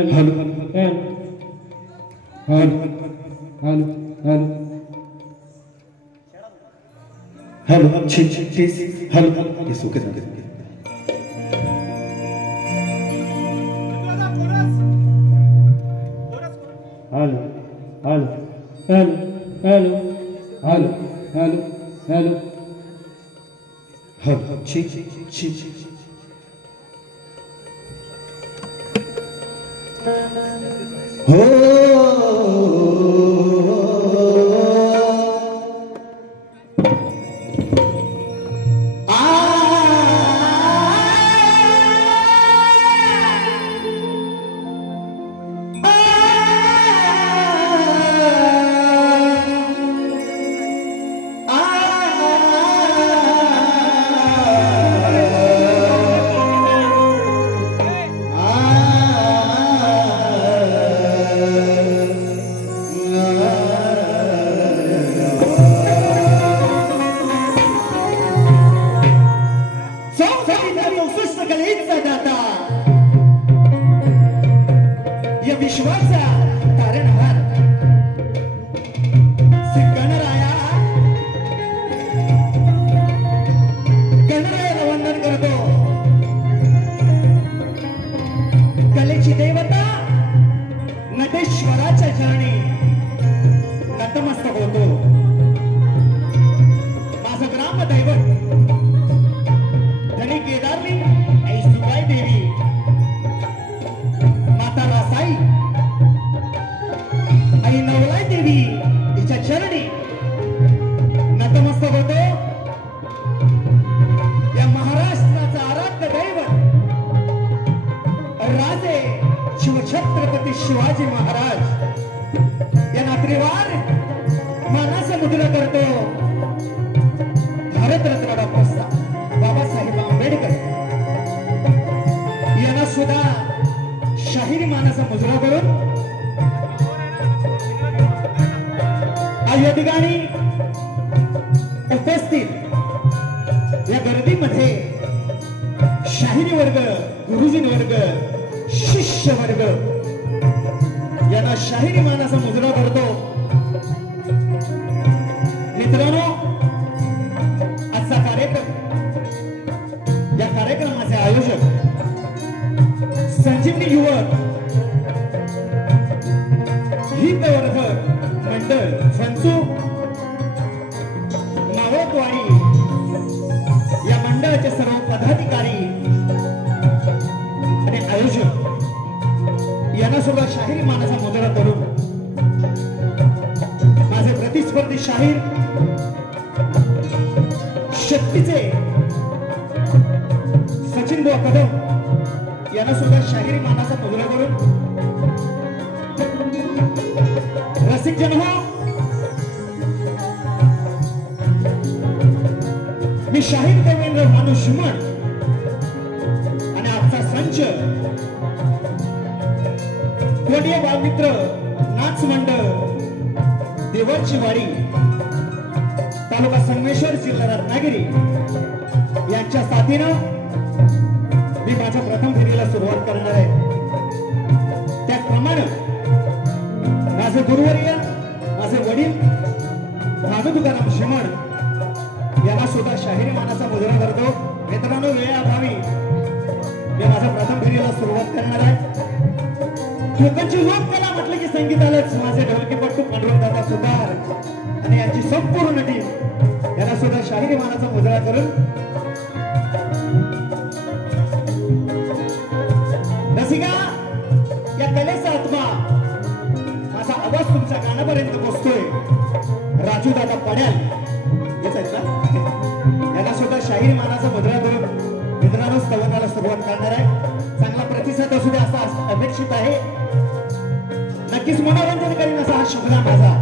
Hello hello hello hello hello ठीक hello okay hello hello hello hello hello hello hello hello ठीक हो शिवछत्रपती शिवाजी महाराज यांना त्रिवार मानाचा मुद्रा करतो भारतरत्न डॉक्टर बाबासाहेब आंबेडकर यांना सुद्धा शाहिरी मानाचा मुजरा करून या ठिकाणी उपस्थित या गर्दीमध्ये शाहिरी वर्ग, गुरुजी वर्ग, शिष्य वर्ग यांना शाहिरी मानाचा मुजरा करतो। मित्रांनो, आजचा कार्यक्रम, या कार्यक्रमाचे आयोजक संजीवनी युवक हितवर्ग मंडळ फंसू मावळतवाडी या मंडळाचे सर्व पदाधिकारी आणि आयोजक यांना सुद्धा शाहिरी मानाचा मुजरा करून माझे प्रतिस्पर्धी शाहीर शक्तीचे सचिन बुवा कदम यांना सुद्धा शाहिरी मानाचा मुजरा करून रसिक जन हो, मी शाहीर देवेंद्र भानू शिमण आणि आजचा संच कोणीय बालमित्र नाच मंडळ देवळची वाडी तालुका संगमेश्वर जिल्हा रत्नागिरी यांच्या साथीनं मी माझ्या प्रथम फेरीला सुरुवात करणार आहे। त्याचप्रमाणे माझे गुरुवर्य, माझे वडील भानू तुकाराम शिमण यांना सुद्धा शाहिरी मानाचा मुजरा करतो। मित्रांनो, वेळेअभावी मी माझ्या प्रथम फेरीला सुरुवात करणार आहे। कोकणची लोककला म्हटलं की संगीतालाच माझे ढोलकीपट्टू पांडुरंगदादा सुतार आणि यांची संपूर्ण टीम यांना सुद्धा शाहिरी मानाचा मुजरा करून रसिका, या कलेचा आत्मा, माझा आवाज तुमच्या कानापर्यंत पोहोचतोय। राजू दादा पड्याल याला सुद्धा शाहिरी मानाचा मुजरा करून मित्रांनो स्तवनाला सुरुवात करणार आहे। चांगला प्रतिसाद असू दे असा अपेक्षित आहे। नक्कीच मनोरंजन करीन असा हा शुभदा माझा।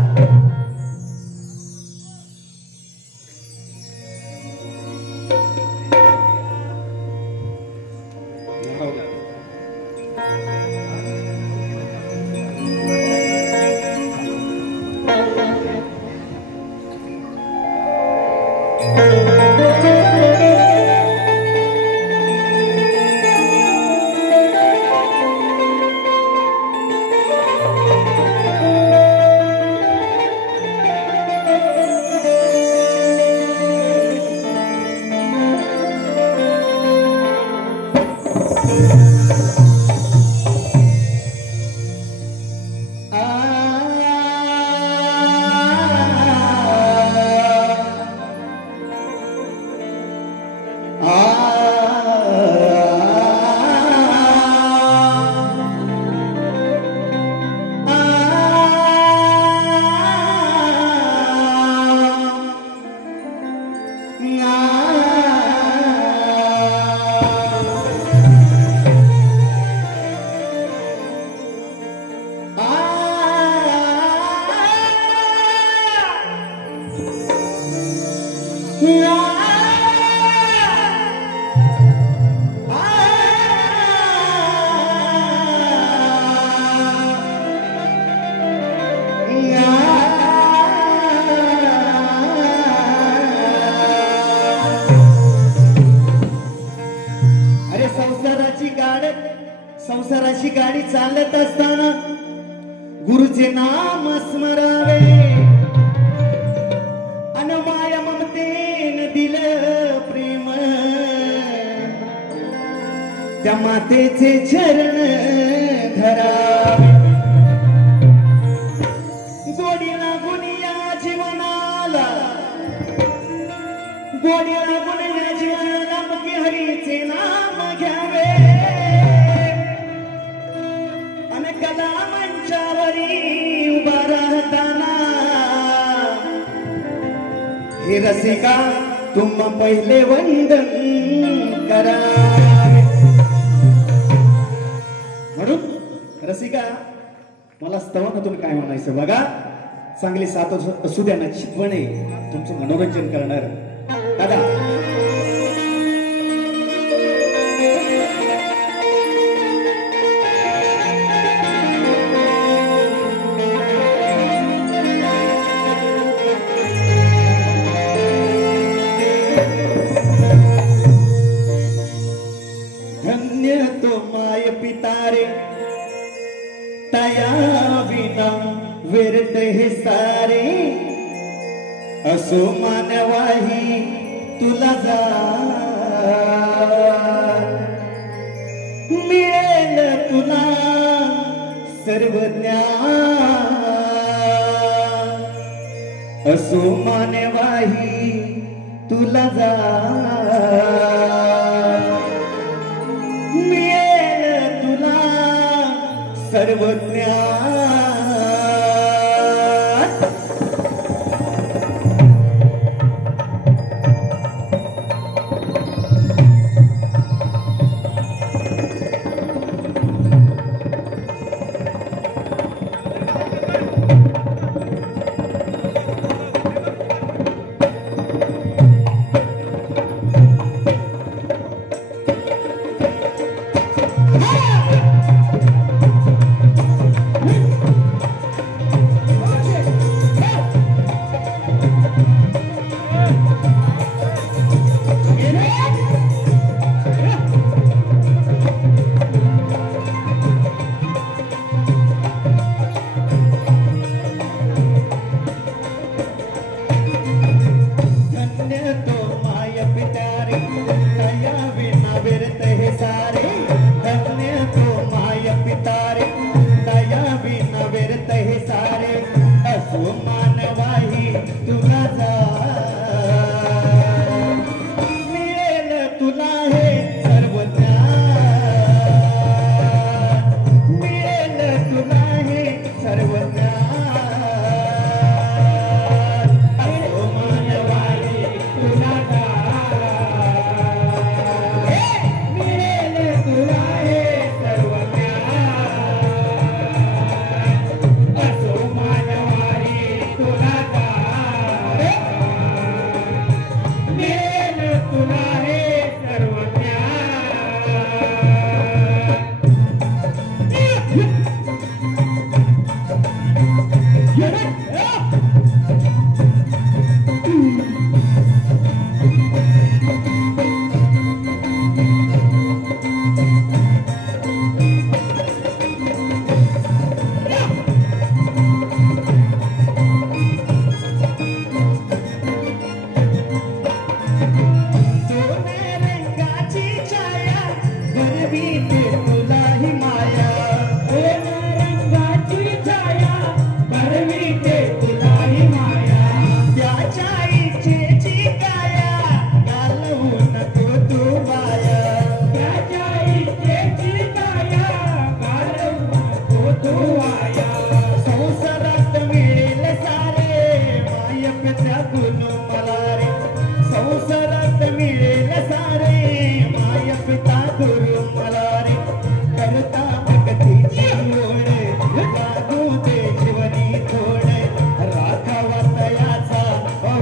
संसाराची गाडी चालत असताना गुरुचे नाम स्मरावे अन माया ममतेन दिलं प्रेम त्या मातेचे चरण धरावे गोडी लागून या जीवनाला गोडी लागून या जीवनाला मुखी हरीचे नाम घ्यावे कला मंचावरी उभा राहताना हे रसिका तुम पहिले वंदन करावे म्हणून रसिका मला स्तवन तुम्ही काय म्हणायचं बघा चांगली साथ असू द्या नचितपणे तुमचं मनोरंजन करणार दादा पितारे तया विना विरत हे सारे असो मानवाही तुला जा मिळेल तुला सर्व ज्ञान असो मानवाही तुला जा सर्वज्ञ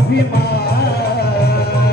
अभिमान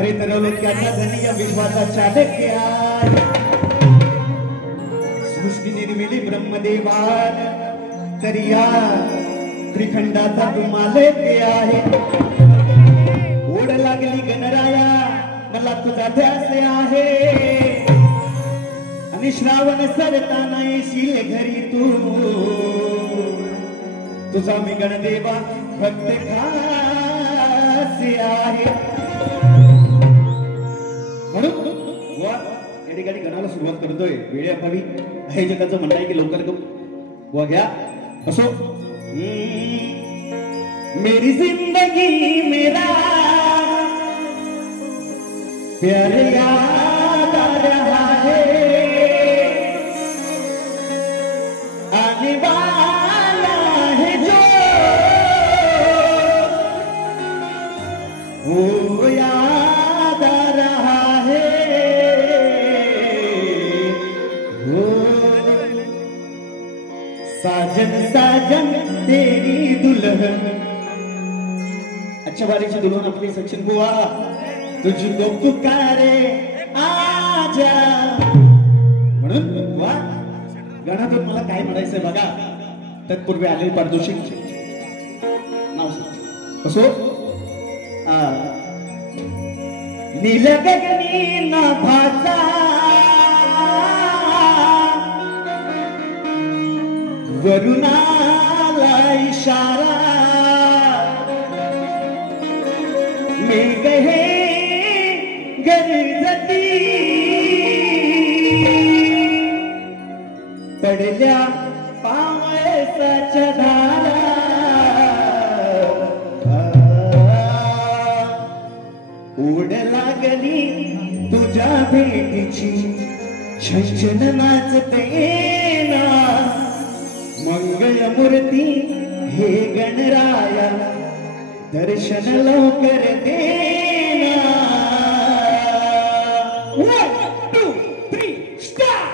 अरे तरवलक्याचा धनी या विश्वाचा चाणक्य आहे. सृष्टी निर्मिली ब्रह्मदेवान तरी या त्रिखंडाचा तू मालक आहे. ओढ लागली गणराया मला तुझा ध्यास आहे. आणि श्रावण सरताना येशील घरी तू. तुझा मी गणदेवा भक्त खास आहे. म्हणून या ठिकाणी गणाला सुरुवात करतोय. वेळेअभावी हे जगाचं म्हणणं आहे की लवकर व घ्या. असो मेरी जिंदगी मेरा प्यार याद आ रहा है. आने वाला है जो वो याद आ रहा है. साजन साजन तेरी दुल्हन. अच्छा बारीची दुल्हन आपली सचिन बुवा तुझको पुकारे आजा. म्हणून बुवा गाण्यातून मला काय म्हणायचंय बघा. तत्पूर्वी आले पारितोषिक नाव असो. नील गगनी नभाचा वरुणाला इशारा. मेघ हे गरजती पडल्या पावसाच्या धारा. ओढ लागली तुझ्या भेटीची छंछन नाचते ना. मंगळमूर्ती हे गणराया दर्शन लवकर देना. 1 2 3 स्टार्ट.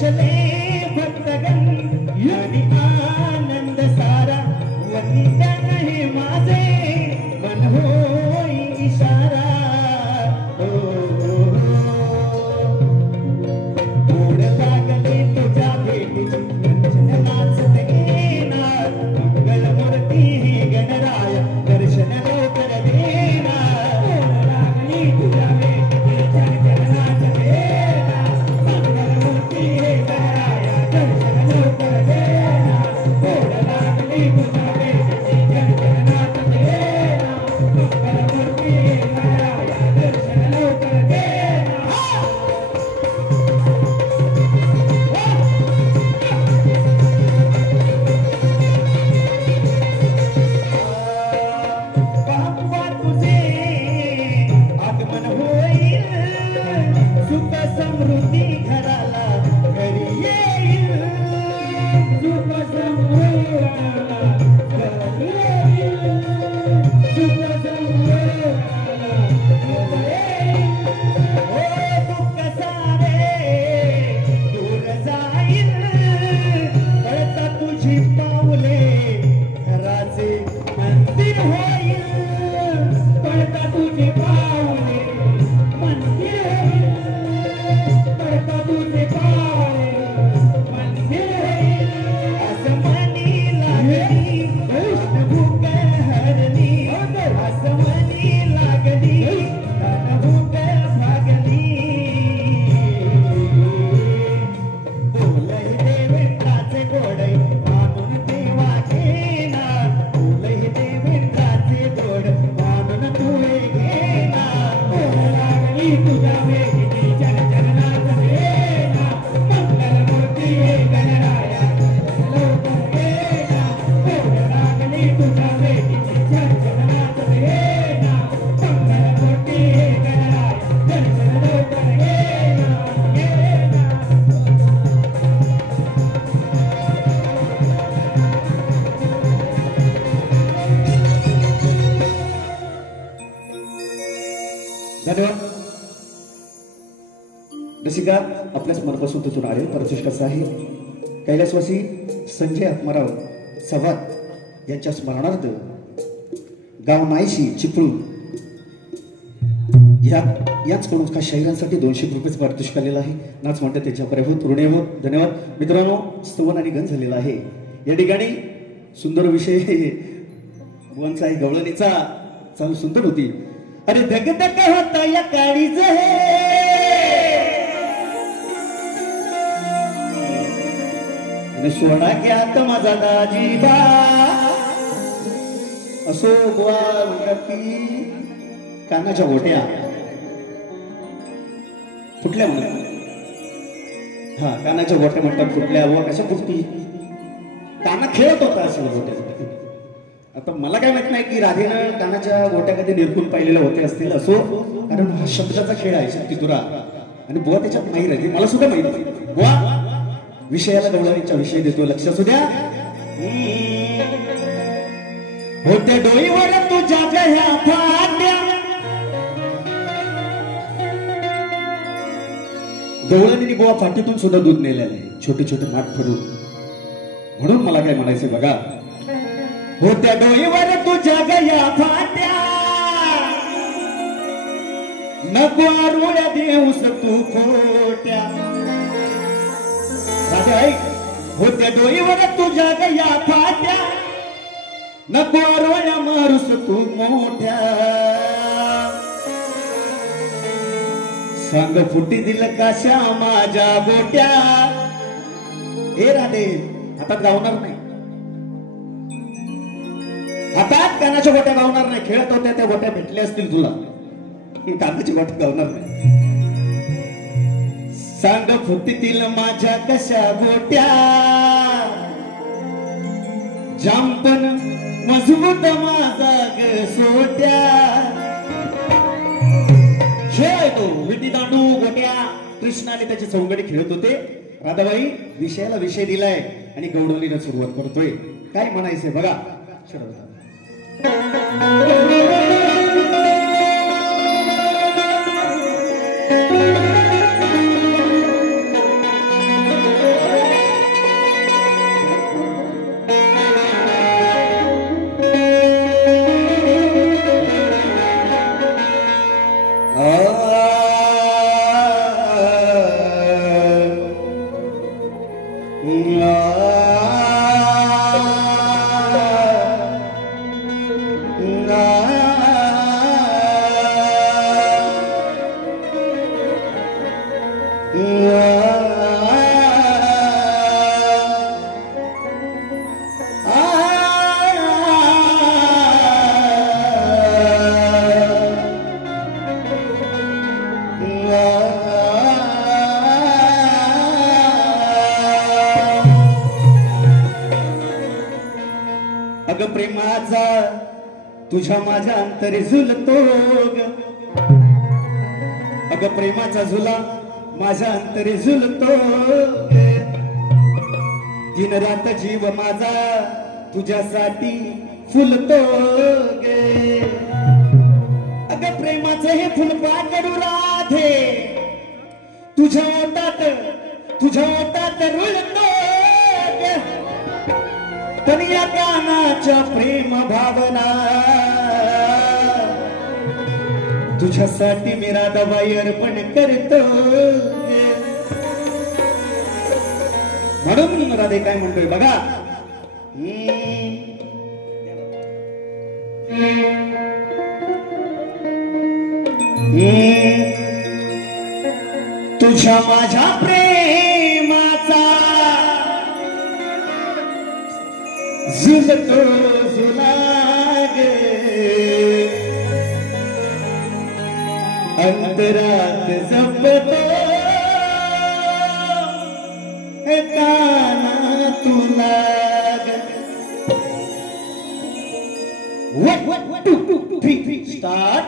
हर्षले भक्तगण आणि आनंद सारा वंदन हे माझे मन होई इशारा गोड लागले तुझ्या भेटीची रंजन नाचते येणार मंगलमूर्ती गणराय दर्शन लवकर देणार गोड लागली तुझ्या भेटीची रंजन नाचते येणार मंगलमूर्ती गणराय दर्शन लवकर देणार गोड लागली तुझ्या भेटीची रंजन नाचते येणार मंगलमूर्ती गणराय दर्शन लवकर देणार बाप्पा तुझे आगमन होईल सुख समृद्धी घराला घरी येईल सुख समृद्धी घराला घरी येईल सुख समृद्धी घराला घरी येईल ओ दुःख सारे दूर जाईल कळता तुझी पाऊले घराचे मंदिर होईल कळता तुझे पावले मंदिर होईल कळता तुझे पावले मंदिर होईल आसमानी लागली भूक हरली आसमानी लागली भूक भागली बोलही देवेंद्राचे गोडै मानून देवा घेणार बोलही देवेंद्राचे गोड मानून तू घेणार गोड लागली तुझ्या भेटीची जनजनात येणार मंगलमूर्ती गणराया लवकर येणार गोड लागली तुझ्या भेटीची जनजनात येणार मंगलमूर्ती गणराया दर्शन लवकर येणार धन्यवाद रसिका आपल्याच मनापासून तुझून आले परचेश कसा आहे कैलासवासी संजय आत्माराव चव्हाण यांच्या स्मरणार्थ गाव नायशी चिपळूण याचकडून का शाहिरांसाठी 200 रुपये पारितोषिक आलेलं आहे नाच म्हणतात त्याच्याकडे होत ऋणे होत धन्यवाद मित्रांनो स्तवन आणि गण झालेला आहे या ठिकाणी सुंदर विषय बुवांचा आहे गवळणीचा चालू सुंदर होती अरे धगधग होता या काळीज सोडा घ्यात माझा दाजीबा असो बुवा की कानाच्या गोट्या फुटल्या म्हणून हा कानाच्या गोट्या म्हणतात फुटल्या बुवा कशा फुटती काना खेळत होता असं गोट्या आता मला काय माहित नाही की राधेनं कानाच्या गोट्या कधी निरखून पाहिलेल्या होते असतील असो कारण हा शब्दाचा खेळ आहे शक्तितुरा आणि बुवा त्याच्यात नाही राहते मला सुद्धा माहित नाही बुवा विषयाला गवळणीचा विषय देतो लक्ष असू द्या होते डोईवर तुझ्या ह्या फाट्या गवळणीने बुवा फाटीतून सुद्धा दूध नेलेलं आहे छोटे छोटे माठ फडून म्हणून मला काय म्हणायचं बघा होत्या डोईवर तुझ्या गया फाट्या नको आरुळ्या देऊस तू खोट्या होत्या डोईवर तुझ्या गया फाट्या नको आरुळ्या मारूस तू मोठ्या सांग फुटी दिल कशा माझ्या गोट्या हे राधे आता गावणार नाही हातात कानाच्या गोट्या गावणार नाही खेळत होत्या त्या गोट्या भेटल्या असतील तुला कानाची गोट्या गावणार नाही सांग फुटीतील माझ्या कशा गोट्या जांपन मजबूत माझा ग सोट्या खेळतो विटी दांडू गोट्या कृष्णाने त्याची सौंगडी खेळत होते राधाबाई विषयाला विषय दिलाय आणि गवळणीला सुरुवात करतोय काय म्हणायचंय बघा प्रेमाचा तुझ्या माझ्या अंतरी झुलतो ग, अग प्रेमाचा झुला माझ्या अंतरी झुलतो ग, दिन रात जीव माझा तुझ्यासाठी फुलतो गे, अग प्रेमाचं हे फुलपाखरू राधे तुझ्या ओटात रुळतो गे, पण या गाण्याच्या प्रेम भावना तुझ्यासाठी मी राधाबाई अर्पण करतो गे. म्हणून राधे काय म्हणतोय बघा, तुझ्या माझ्या प्रेमाचा झुलतो झुला गे, अंतरात जपतो काना तुला ग. 1 2 3 स्टार्ट.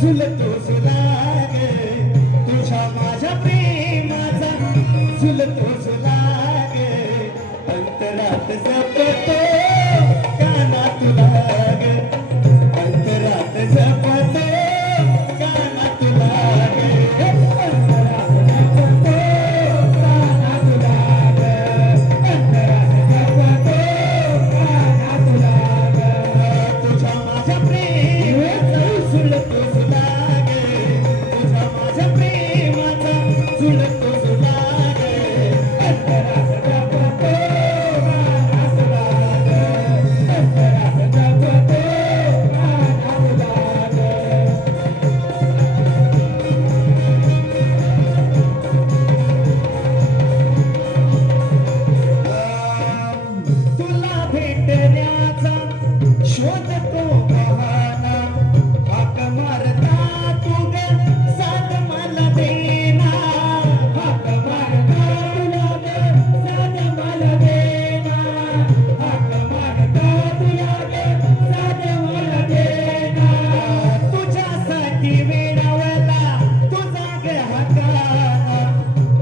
झुलतो झुला गे, तुझ्या माझ्या प्रेमाचा झुलतो झुला गे, अंतरात जपतो काना तुला गे, अंतरात जपतो काना तुला गे, अंतरात जपतो काना तुला गे, अंतरात जपतो काना तुला गे, तुझ्या माझ्या प्रेमाचा झुलतो झुला गे, तुझ्या माझ्या प्रेमाचा झुलतो झुला गे, अंतरात जपतो काना तुला गे, अंतरात जपतो काना तुला गे. तुला भेटण्याचा शोधतो बहाना, हाक मारता तू ग साथ मला देना, हाक मारता तुला ग साथ मला देना, हाक मारता तुला ग साथ मला देना, तुझ्यासाठी वेडावला तुझा ग हकाना,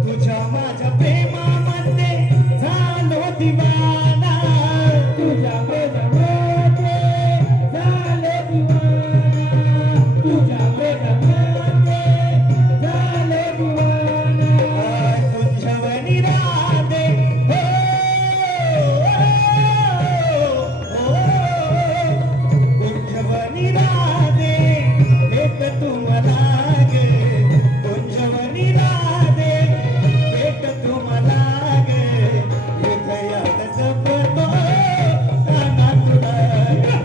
तुझ्या माझ्या प्रेमामध्ये झालो दिवाना, तुझ्या प्रेमामध्ये झालो दिवाना, तुझ्या प्रेमामध्ये झालो दिवाना, तुझ्यावरी राधे तुझ्यावरी राधे भेट तुम्हाला गे, तुझ्यावरी राधे भेट तुम्हाला गे, हृदयात जपतो काना तुला गे,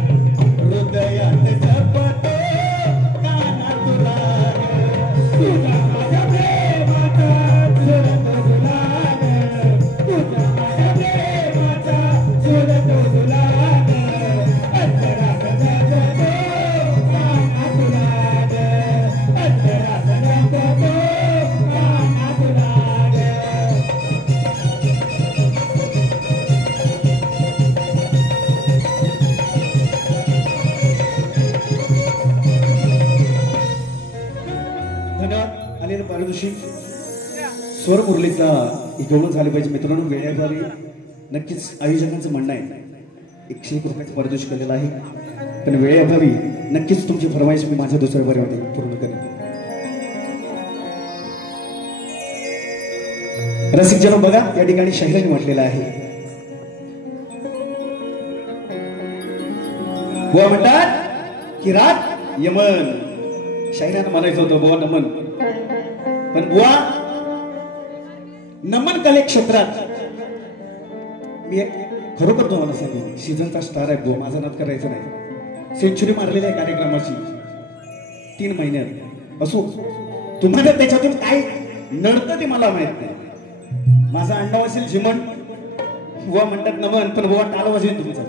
हृदयात जपतो काना तुला गे, तुझ्या माझ्या प्रेमाचा झुलतो झुला गे, तुझ्या माझ्या प्रेमाचा झुलतो झुला गे, अंतरात जपतो काना तुला गे, अंतरात जपतो काना तुला गे. धन्यवाद. आलेलं पारितोषिक स्वर मुरलीचा इकवणूक झाली पाहिजे. मित्रांनो वेळेअभावी नक्कीच आयोजकांचं म्हणणं आहे 101 रुपयाचं पारितोषिक केलेलं आहे, पण वेळेअभावी नक्कीच तुमची फरमाईश मी माझ्या दुसऱ्या बऱ्यामध्ये पूर्ण करेन. रसिक जन बघा, या ठिकाणी शाहिराने म्हटलेलं आहे, बुवा म्हणतात की रात यमन, शाहिरानं म्हणायचं होतं बुवा नमन, पण बुवा नमन कले क्षेत्रात मी एक खरोखर तुम्हाला सांगेन सीझनचा स्टार आहे बुवा, माझा नाद करायचा नाही. सेंचुरी मारलेल्या आहे कार्यक्रमाची 3 महिन्यात. असो, तुम्हाला त्याच्यातून काय नडतं ते मला माहित नाही. माझा अंडाव असेल झिमण बुवा म्हणतात नमन, पण बुवा टाल वाजेल तुमचा.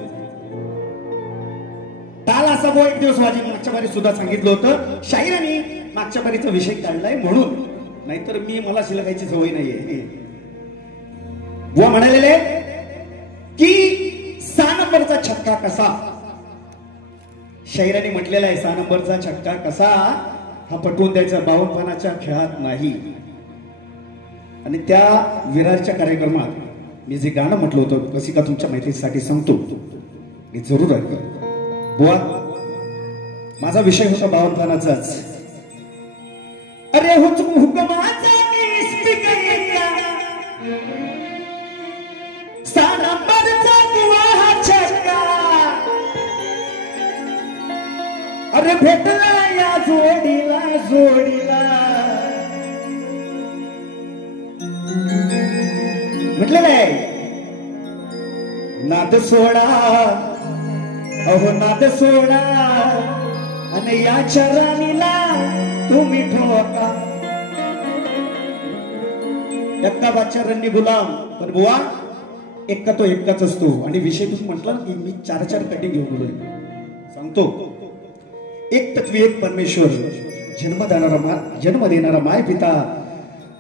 टाल असा बुवा एक दिवस वाजेल. मागच्या बारी सुद्धा सांगितलं होतं, शाहिरांनी मागच्या बारीचा विषय काढलाय म्हणून, नाहीतर मला शिलकायची सवय नाहीये. बुवा म्हणालेले की 6 नंबरचा छक्का कसा, शाहिरांनी म्हटलेला आहे 6 नंबरचा छक्का कसा हा पटवून द्यायचा बावनपणाच्या खेळात नाही. आणि त्या विरारच्या कार्यक्रमात मी जे गाणं म्हटलं होतं रसिका तुमच्या माहितीसाठी सांगतो, मी जरूर ऐका. बुवा माझा विषय होता बावनपणाचाच. अरे हुकमाचा अरे भेटला या जोडीला जोडीला म्हटलं नाही. नाद सोडा अहो नाद सोडा आणि याच्या राणीला तुम्ही ठोका. एक्का बादशाह रन्नी गुलाम. पण बुवा एक्का तो एक्काच असतो. आणि विषय तुम्ही म्हटलं की मी 4 कटिंग घेऊन बोलतोय. सांगतो, एक तत्वी एक परमेश्वर, जन्म देणारा माय पिता,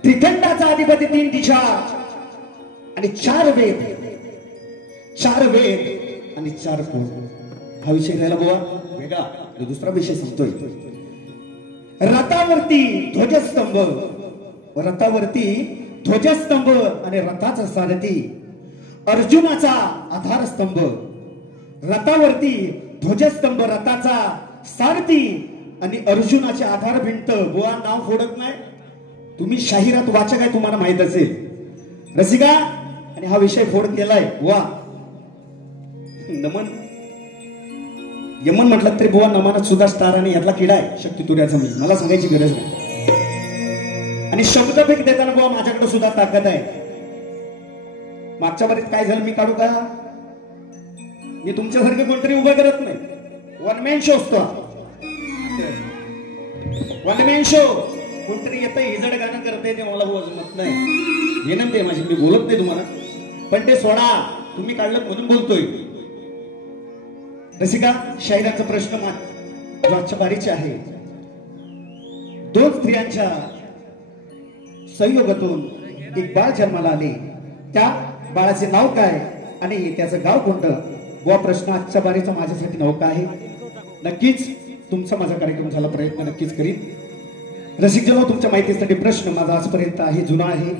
त्रिखंडाचा अधिपती, 3 दिशा आणि 4 वेद आणि 4 कोण. हा विषय राहिला बुवा वेगळा. दुसरा विषय सांगतोय. रथावरती ध्वजस्तंभ आणि रथाचा सारथी, अर्जुनाचा आधारस्तंभ. रथावरती ध्वजस्तंभ, रथाचा सारथी आणि अर्जुनाचे आधार भिंत. बुवा नाव फोडत नाही. तुम्ही शाहिरात वाचक आहे, तुम्हाला माहित असेल रसिका. आणि हा विषय फोड केलाय. वा नमन यमन म्हटलं तरी बुवा नमनात सुद्धा स्टार आणि यातला किडा आहे शक्ती तुऱ्याचा. मला सांगायची गरज नाही. आणि शब्दभेद देताना बुवा माझ्याकडे सुद्धा ताकद आहे. मागच्या बारीत काय झालं मी काढू का? मी तुमच्यासारखे कोणतरी उभं करत नाही. वन मॅन शो असतो. One man show. कोणतरी येतं हिजड गाणं करते ते मला जमत नाही. विनंती आहे माझी, मी बोलत नाही तुम्हाला, पण ते सोडा. तुम्ही काढलं म्हणून बोलतोय. रसिका शाहिरांचा प्रश्न जो आजच्या बारीचे आहे, 2 स्त्रियांच्या संयोगातून एक बाळ जन्माला आले. त्या बाळाचे नाव काय आणि त्याचं गाव कोणतं? बुवा प्रश्न आजच्या बारीचा माझ्यासाठी नौका आहे. नक्कीच तुमचा माझा कार्यक्रम झाला, प्रयत्न नक्कीच करीन. रसिक जनो, तुमच्या माहितीसाठी प्रश्न माझा आजपर्यंत आहे, जुना आहे.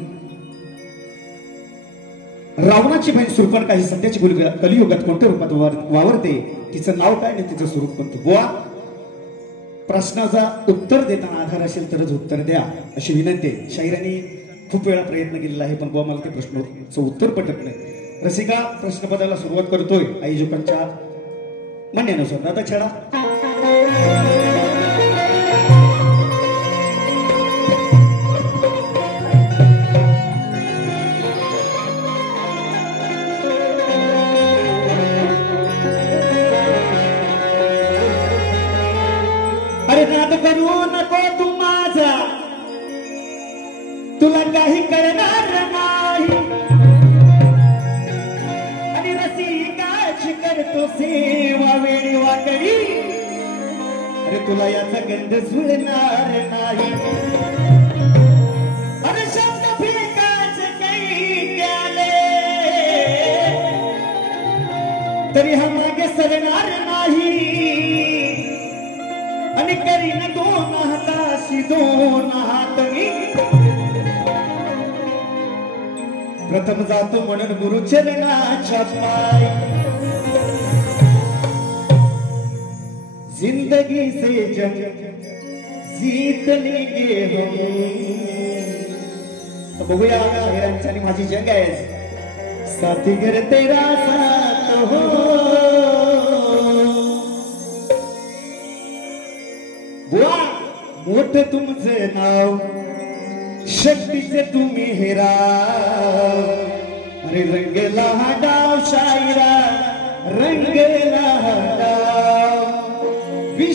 रावणाची बहीण शूर्पणखा ही सध्याची कलियुगात कोणत्या रूपात वावरते? तिचं नाव काय आणि तिचं स्वरूप कोणतं? बुवा प्रश्नाचा उत्तर देताना आधार असेल तरच उत्तर द्या अशी विनंती आहे. शाहिरांनी खूप वेळा प्रयत्न केलेला आहे, पण बुवा मला ते प्रश्नाचं उत्तर पटत नाही. रसिका प्रश्नपदाला सुरुवात करतोय आयोजकांच्या म्हणण्यानुसार. दादा छेडा. अरे नाद करू नको तू माझा, तुला काही कळणार नाही. आणि रसिकाची करतो सेवा वेळी वाकडी. अरे तुला याचा गंध सुळणार नाही. अरे शब्द फिरकाच काही गेले तरी हा मागे सरणार नाही. आणि करीन 2 हाताशी 2 हात मी. प्रथम जातो म्हणून गुरुचरणाच्या पाय. जिंदगी से जंग जीत लेंगे हम. तर बघूया शाहिरांची आणि माझी जंग आहे. साथी घर तेरा साथ हो. बुवा मोठ तुमचे नाव, शक्तीचे तुम्ही हेरा. अरे रंगला हा डाव शाहिरा, रंगला हा डाव.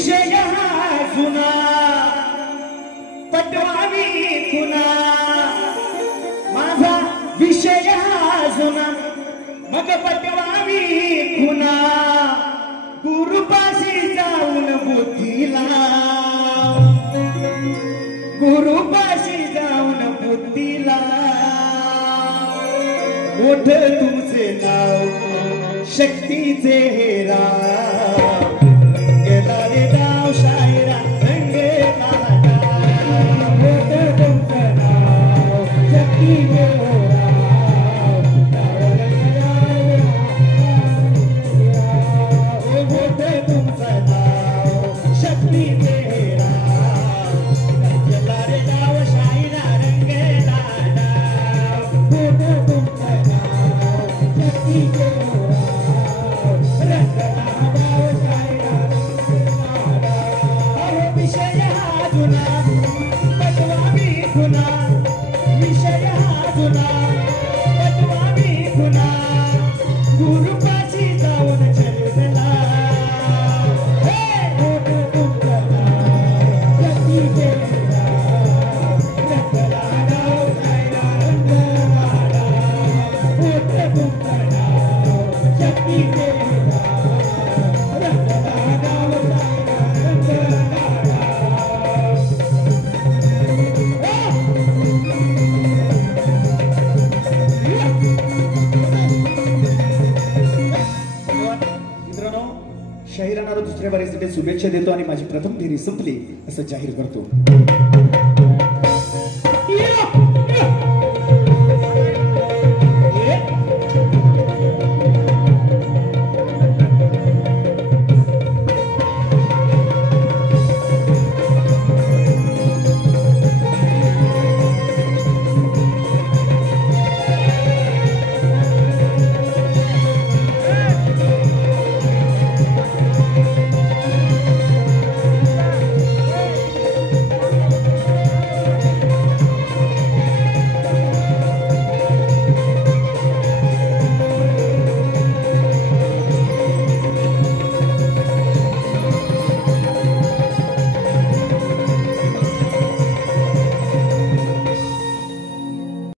विषय हा जुना पटवावी कुणा माझा विषय हा जुना मग पटवावी कुणा गुरुपाशी जाऊन बुद्धीला गुरुपाशी जाऊन बुद्धीला मोठ तुमचे नाव शक्तीचे हेरा गेला रे गाव शायरा रंगेला मोठ तुमचं नाव शक्तीचे हेरा मोठ तुमचं नाव शक्तीचे हेरा गेला रे गाव शायरा रंगेला मोठ तुमचं नाव शक्तीचे विषय हा जुना पटवावी खुना विषय हा जुना पटवावी खुना गुरुपाशी जाऊन चलला मोठ तुमचं नाव शक्तीचे रंगला गाव शायरा रंगला मोठ तुमचं नाव शक्तीचे शाहिरांना दुसऱ्या बारीसाठी शुभेच्छा देतो आणि माझी प्रथम फेरी संपली असं जाहीर करतो.